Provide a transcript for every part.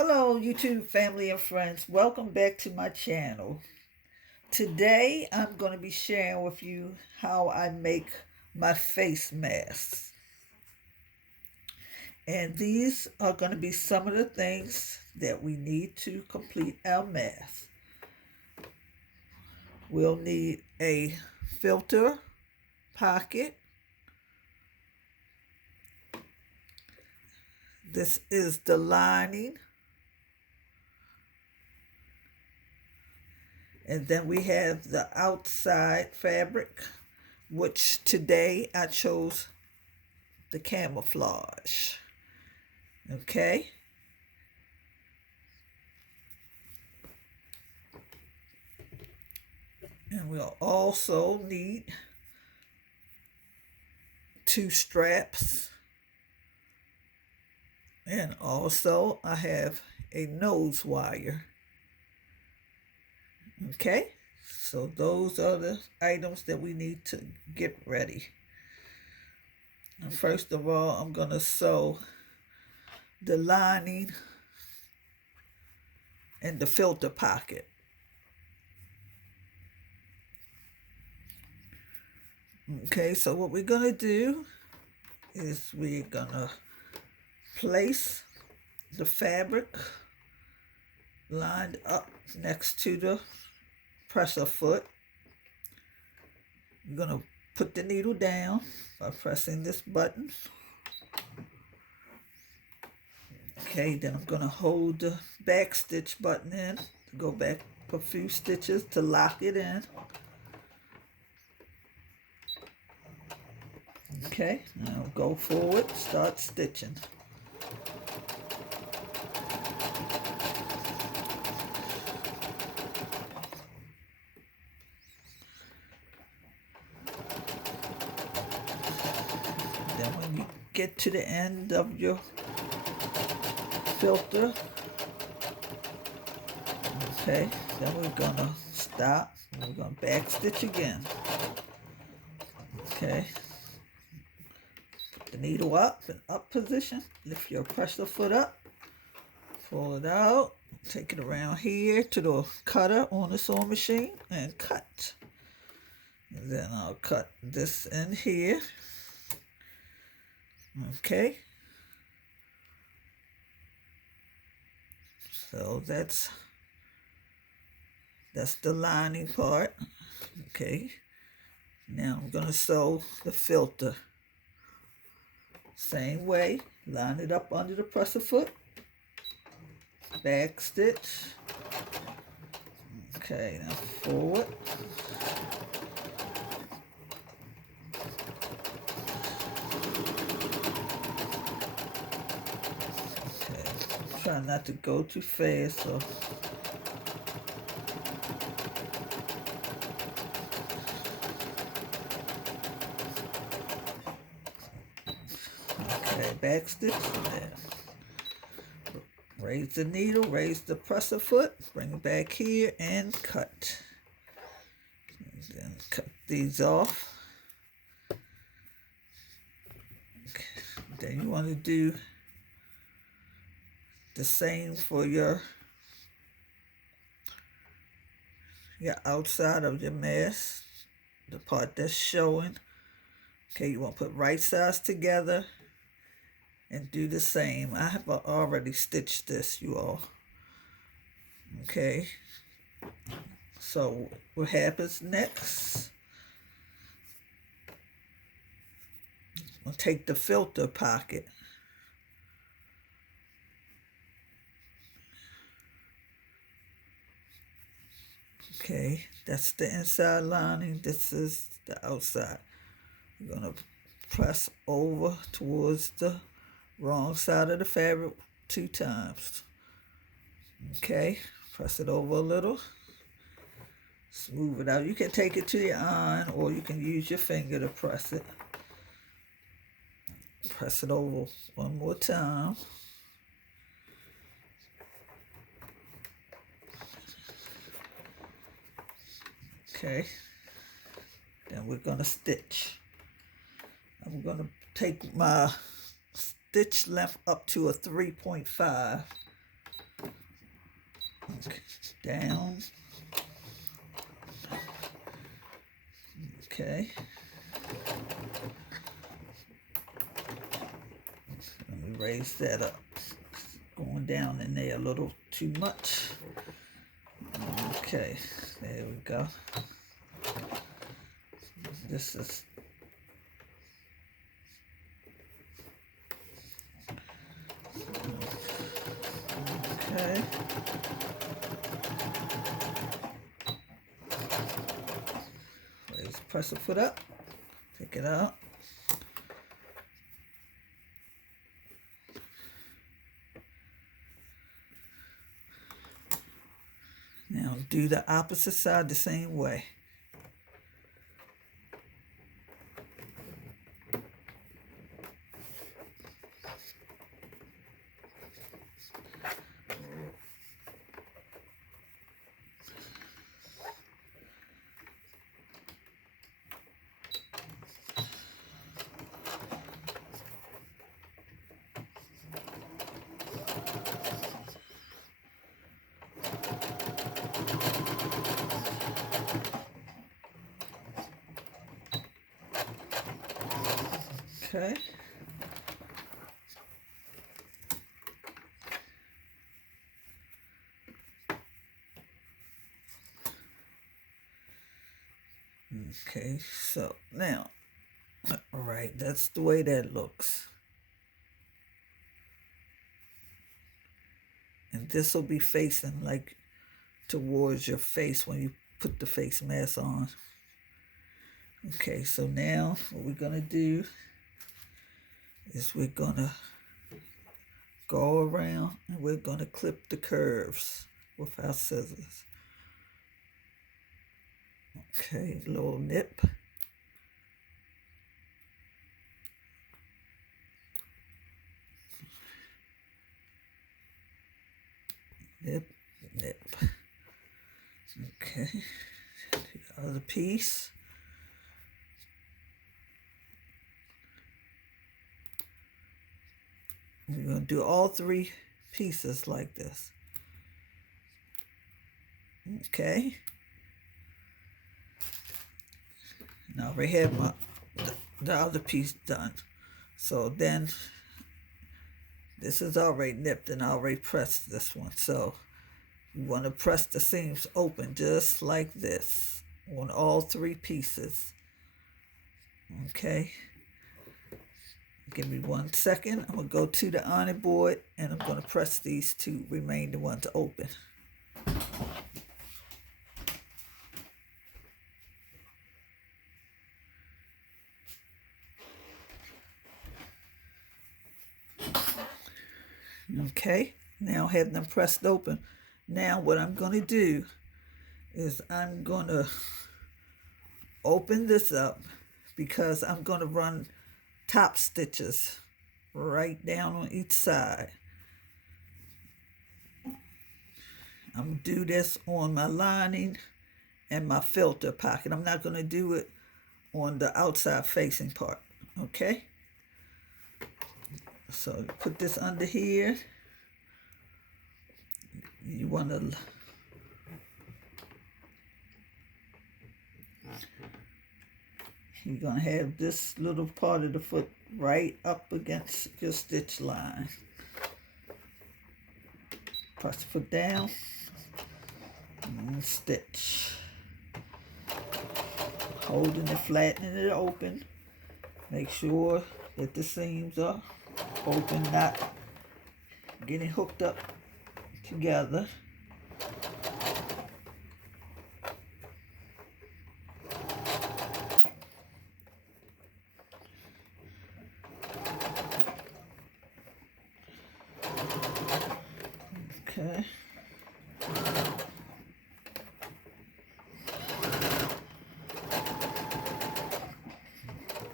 Hello, YouTube family and friends. Welcome back to my channel. Today, I'm going to be sharing with you how I make my face masks. And these are going to be some of the things that we need to complete our mask. We'll need a filter pocket. This is the lining. And then we have the outside fabric, which today I chose the camouflage. Okay. And we'll also need 2 straps. And also I have a nose wire. Okay, so those are the items that we need to get ready. And first of all, I'm going to sew the lining and the filter pocket. Okay, so what we're going to do is we're going to place the fabric lined up next to the presser foot. I'm going to put the needle down by pressing this button. Okay, then I'm going to hold the back stitch button in to go back a few stitches to lock it in. Okay, now go forward, start stitching. Then when you get to the end of your filter, okay, then we're gonna stop and we're gonna back stitch again. Okay, put the needle up in up position, lift your presser foot up, pull it out, take it around here to the cutter on the sewing machine and cut. And then I'll cut this in here. Okay, so that's the lining part. Okay, now I'm gonna sew the filter. Same way, line it up under the presser foot, back stitch. Okay, now forward. Try not to go too fast, so okay, back stitch there. Raise the needle, raise the presser foot, bring it back here and cut. And then cut these off. Okay. Then you want to do the same for your outside of your mask, the part that's showing. Okay, you want to put right sides together and do the same. I have already stitched this, you all. Okay, so what happens next? I'll take the filter pocket. Okay, that's the inside lining. This is the outside. You're going to press over towards the wrong side of the fabric 2 times. Okay, press it over a little. Smooth it out. You can take it to your iron or you can use your finger to press it. Press it over one more time. Okay, then we're going to stitch. I'm going to take my stitch length up to a 3.5. Okay. Down. Okay. Let me raise that up. Going down in there a little too much. Okay, there we go. This is okay. Raise, press the foot up. Take it out. Now do the opposite side the same way. Okay. Okay, so now, all right, that's the way that looks. And this will be facing like towards your face when you put the face mask on. Okay, so now what we're gonna do is we're gonna go around and we're gonna clip the curves with our scissors. Okay, little nip. Nip, nip. Okay, the other piece. We're going to do all three pieces like this. Okay. Now I already have the other piece done. So then this is already nipped and I already pressed this one. So you want to press the seams open just like this on all three pieces. Okay. Give me 1 second. I'm going to go to the ironing board and I'm going to press these two remaining ones open. Okay, now I have them pressed open. Now what I'm going to do is I'm going to open this up because I'm going to run top stitches right down on each side. I'm going to do this on my lining and my filter pocket. I'm not going to do it on the outside facing part, okay? So put this under here. You want to you're going to have this little part of the foot right up against your stitch line. Press the foot down and stitch. Holding it, flattening it open. Make sure that the seams are open, not getting hooked up together. Okay.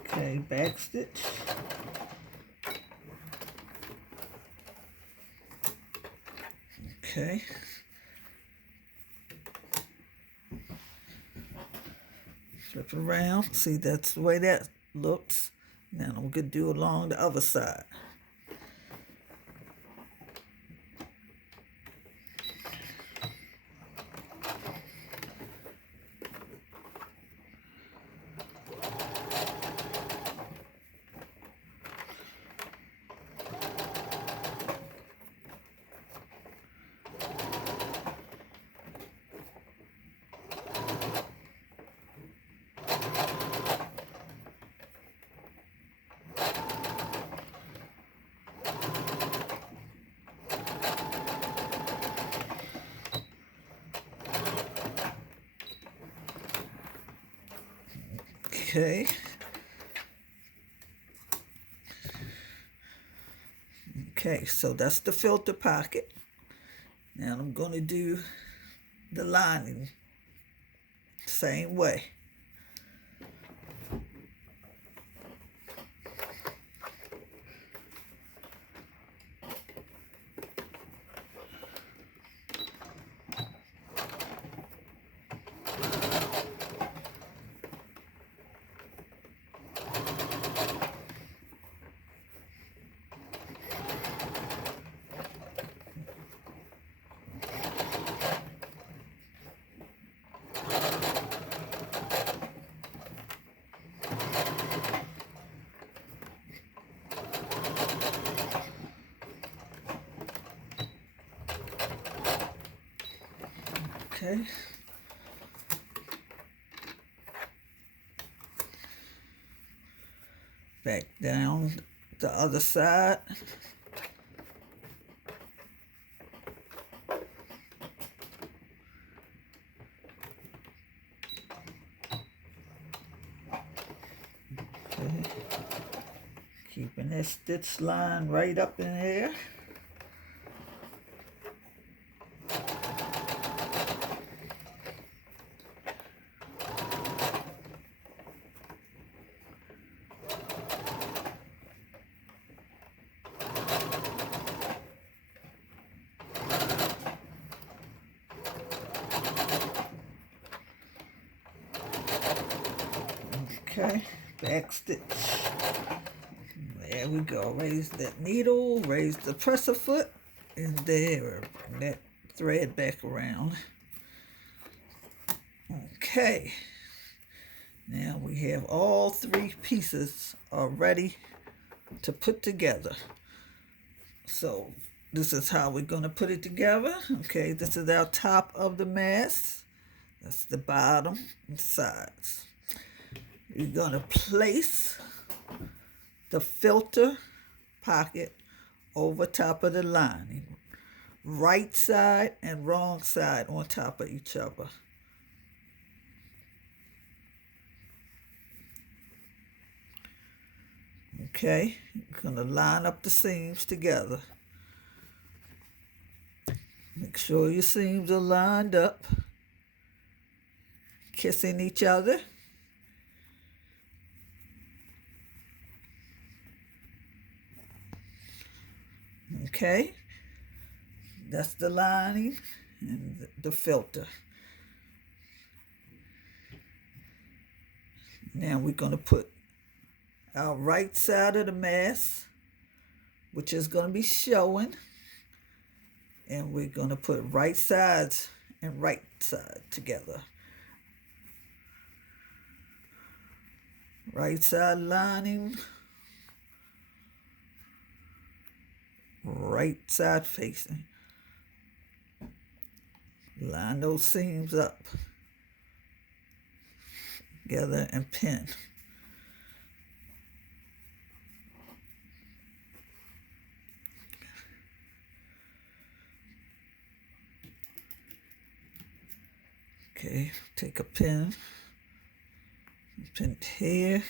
Okay, back stitch. Okay. Flip it around. See, that's the way that looks. Now I'm going to do along the other side. Okay. Okay, so that's the filter pocket. Now I'm going to do the lining same way. Okay. Back down the other side. Okay. Keeping that stitch line right up in there. Okay, back stitch. There we go. Raise that needle, raise the presser foot, and there, bring that thread back around. Okay, now we have all three pieces are ready to put together. So this is how we're going to put it together. Okay, this is our top of the mask. That's the bottom and sides. You're going to place the filter pocket over top of the lining. Right side and wrong side on top of each other. Okay, you're going to line up the seams together. Make sure your seams are lined up, kissing each other. Okay, that's the lining and the filter. Now we're going to put our right side of the mask, which is going to be showing, and we're going to put right sides and right side together. Right side lining, right side facing. Line those seams up together and pin. Okay, take a pin, pin it here.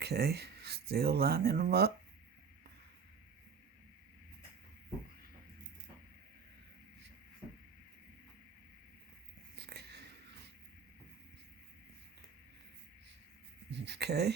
Okay, still lining them up. Okay.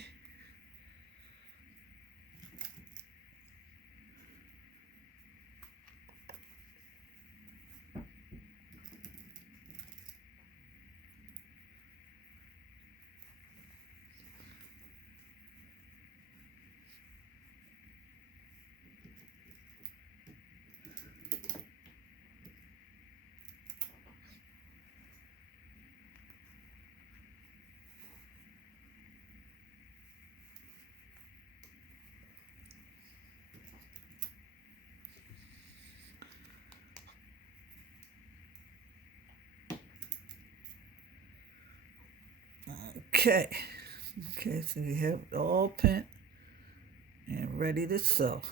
Okay. Okay, so you have it all pinned and ready to sew.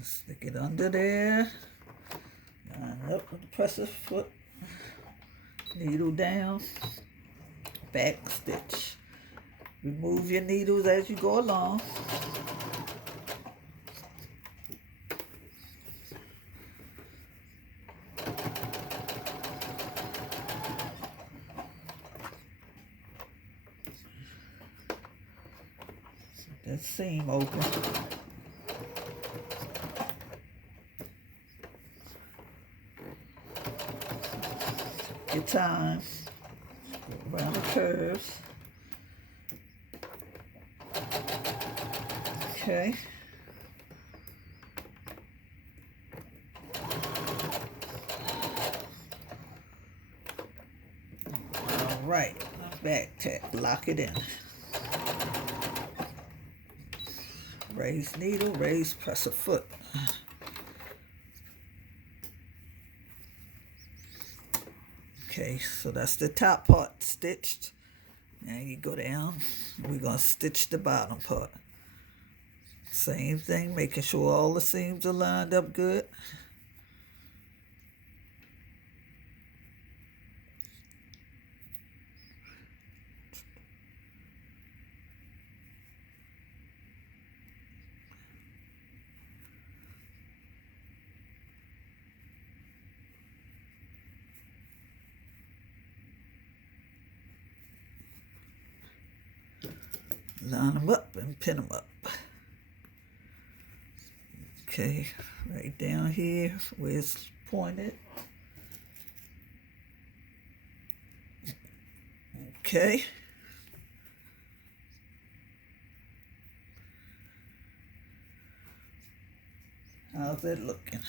Stick it under there Line up with the presser foot, needle down, back stitch. Remove your needles as you go along. That seam open. Your time. Go around the curves. Okay. All right. Back tack. Lock it in. Raise needle, raise presser foot. Okay, so that's the top part stitched. Now you go down, we're gonna stitch the bottom part. Same thing, making sure all the seams are lined up good. Line them up and pin them up. Okay, right down here where it's pointed. Okay. How's that looking?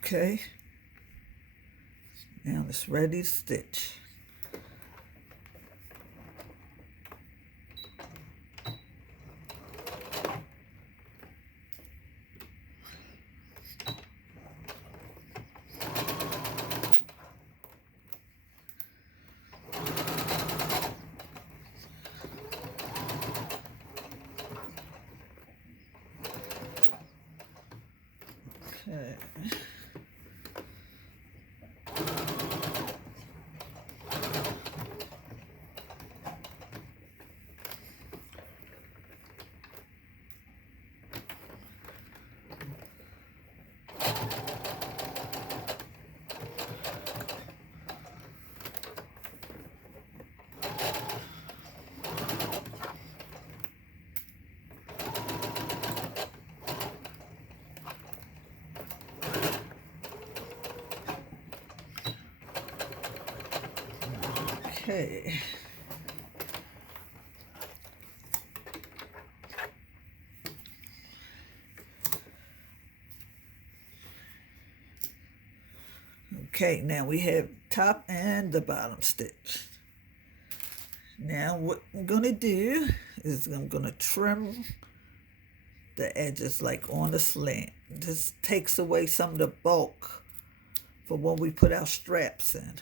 Okay. Now it's ready to stitch. Okay. Okay. Okay, now we have top and the bottom stitch. Now what I'm gonna do is I'm gonna trim the edges like on the slant. This takes away some of the bulk for when we put our straps in.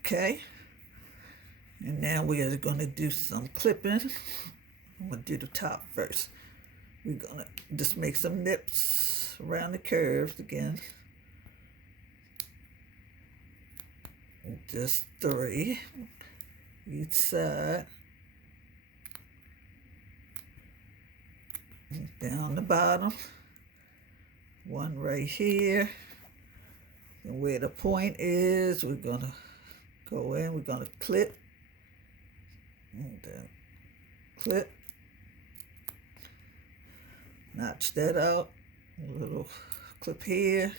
Okay, and now we are going to do some clipping. I'm going to do the top first. We're going to just make some nips around the curves again. Just 3 each side. Down the bottom. 1 right here. And where the point is, we're going to go in, we're going to clip, and then clip, Notch that out. A little clip here.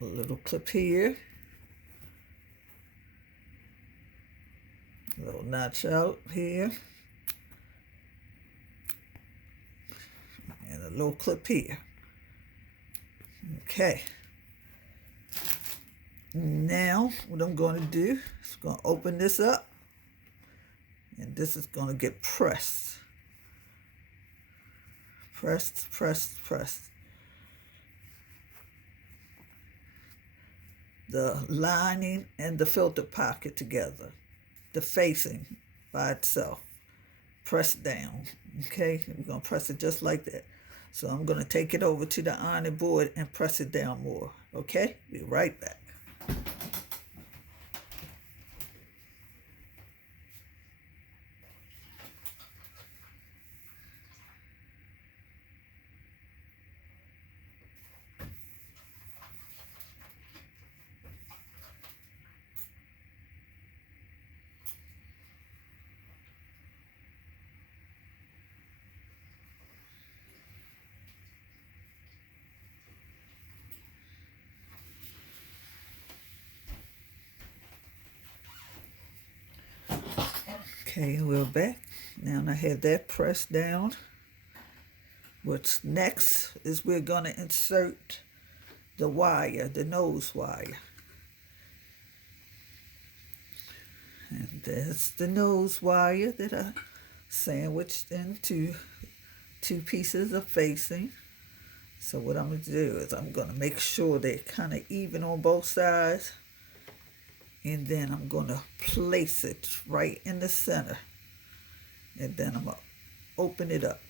A little clip here. A little notch out here. And a little clip here. Okay. Now, what I'm going to do is going to open this up. And this is going to get pressed. Pressed, pressed, pressed. The lining and the filter pocket together. The facing by itself. Press down. Okay, we're going to press it just like that. So I'm going to take it over to the ironing board and press it down more. Okay, be right back. Okay, we're back. Now I have that pressed down. What's next is we're going to insert the wire, the nose wire. And that's the nose wire that I sandwiched into 2 pieces of facing. So what I'm going to do is I'm going to make sure they're kind of even on both sides. And then I'm going to place it right in the center. And then I'm going to open it up.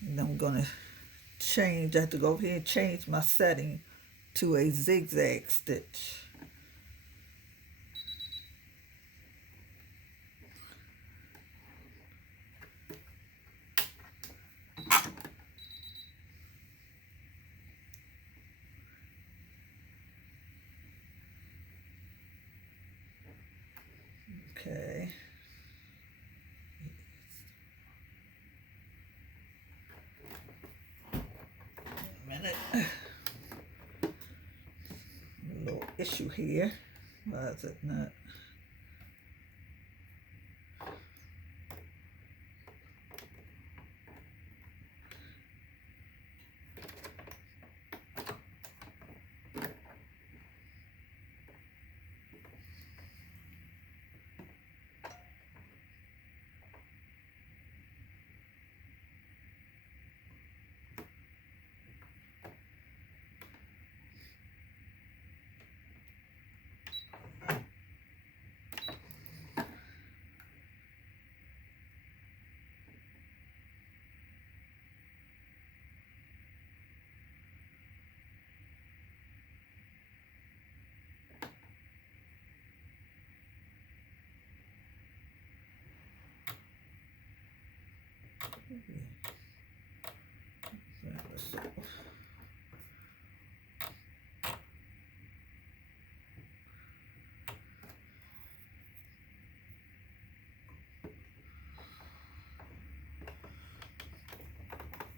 And I'm going to change, I have to go over here and change my setting to a zigzag stitch. Okay. A minute. A little issue here. Why is it not?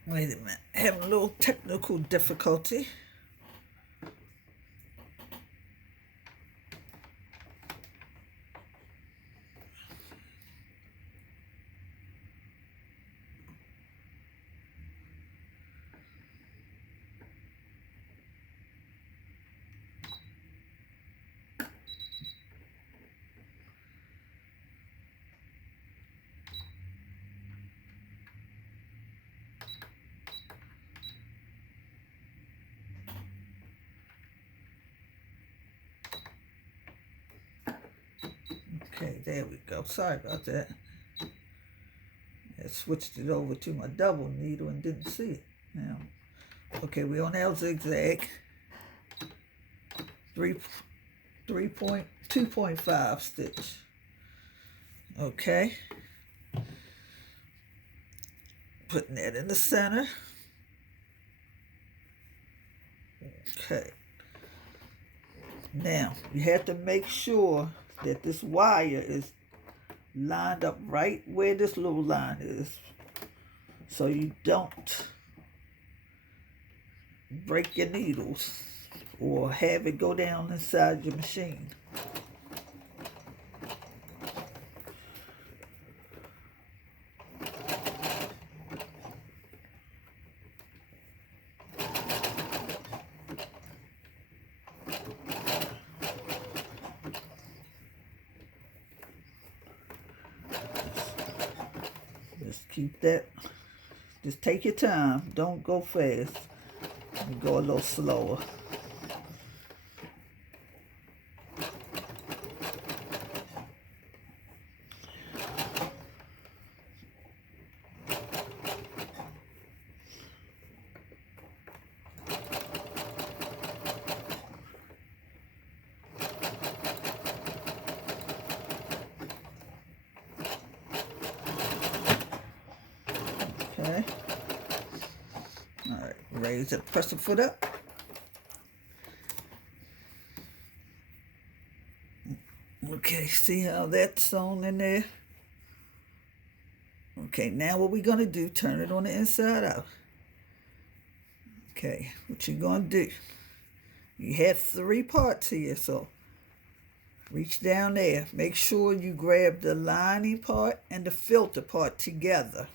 Wait a minute, having a little technical difficulty. Okay, there we go. Sorry about that. I switched it over to my double needle and didn't see it. Now, okay, we're on our zigzag. 2.5 stitch. Okay. Putting that in the center. Okay. Now, you have to make sure that this wire is lined up right where this little line is, so you don't break your needles or have it go down inside your machine. Just keep that, just take your time, don't go fast, go a little slower. Okay. All right, raise it, press the foot up. Okay, see how that's sewn in there? Okay, now what we're going to do, turn it on the inside out. Okay, what you're going to do, you have 3 parts here, so reach down there. Make sure you grab the lining part and the filter part together.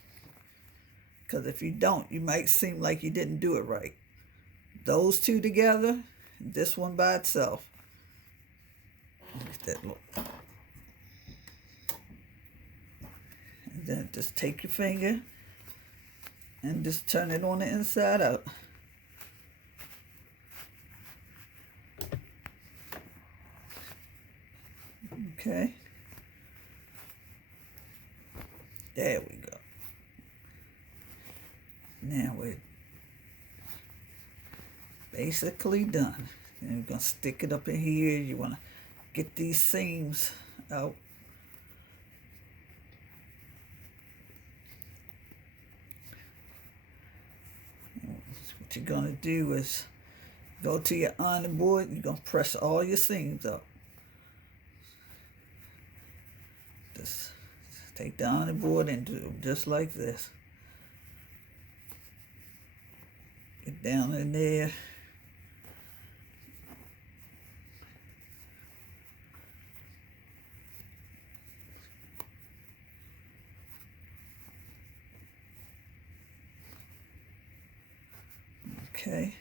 Because if you don't, you might seem like you didn't do it right. Those 2 together, this one by itself. Make that look. And then just take your finger and just turn it on the inside out. Okay. There we go. Now we're basically done. And you're going to stick it up in here. You want to get these seams out. What you're going to do is go to your ironing board. You're going to press all your seams up. Just take the ironing board and do them just like this. Get down in there. Okay.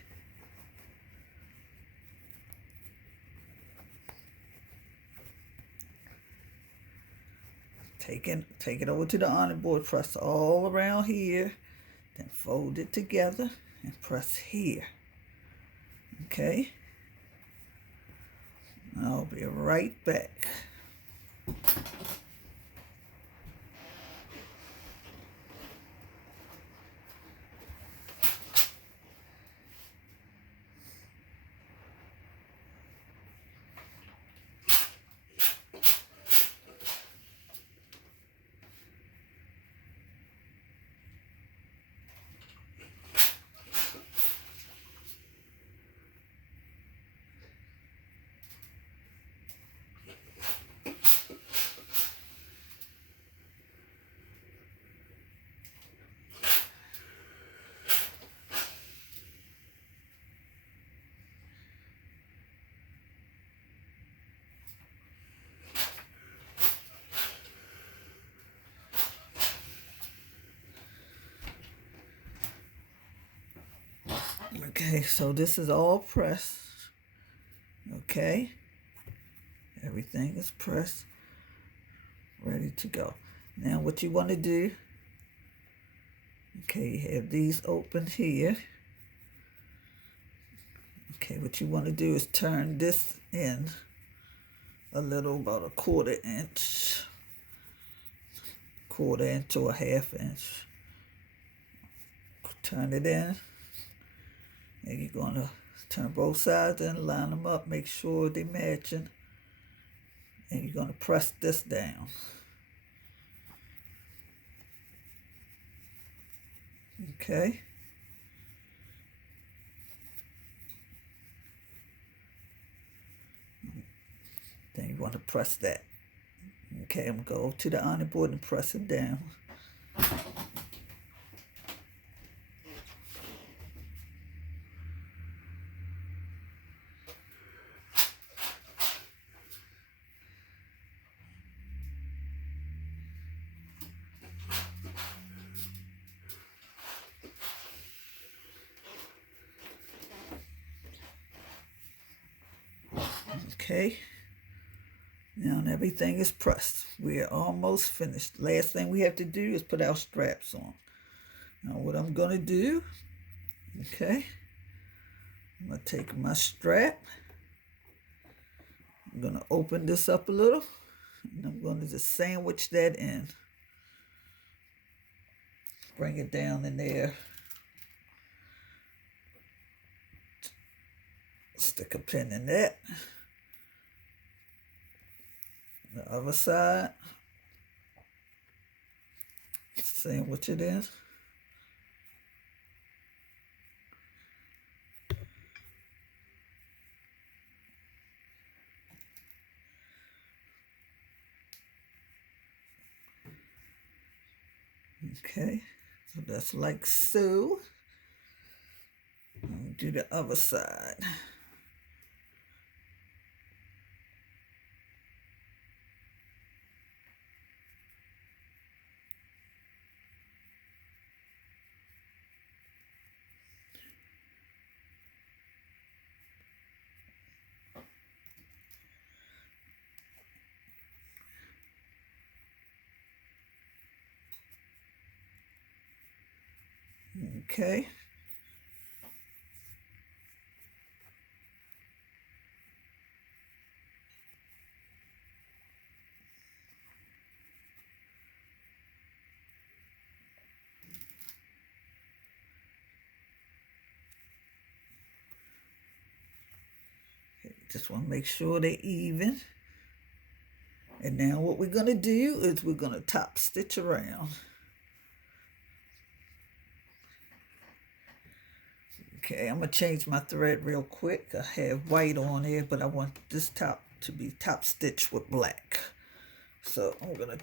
Take it over to the ironing board, press all around here, then fold it together and press here. Okay. I'll be right back. Okay, so this is all pressed. Okay, everything is pressed, ready to go. Now what you want to do, okay, you have these open here. Okay, what you want to do is turn this in a little, about a quarter inch or a half inch. Turn it in, and you're going to turn both sides and line them up, make sure they're matching, and you're going to press this down. Okay. Then you want to press that. Okay, I'm going to go to the ironing board and press it down. Okay, now everything is pressed. We're almost finished. Last thing we have to do is put our straps on. Now what I'm going to do, okay, I'm going to take my strap. I'm going to open this up a little, and I'm going to just sandwich that in. Bring it down in there. Stick a pin in that. The other side, sandwich it in. Okay, so that's like so. Do the other side. Okay. Just want to make sure they're even. And now what we're going to do is we're going to top stitch around. Okay, I'm going to change my thread real quick. I have white on here, but I want this top to be top stitched with black. So I'm going to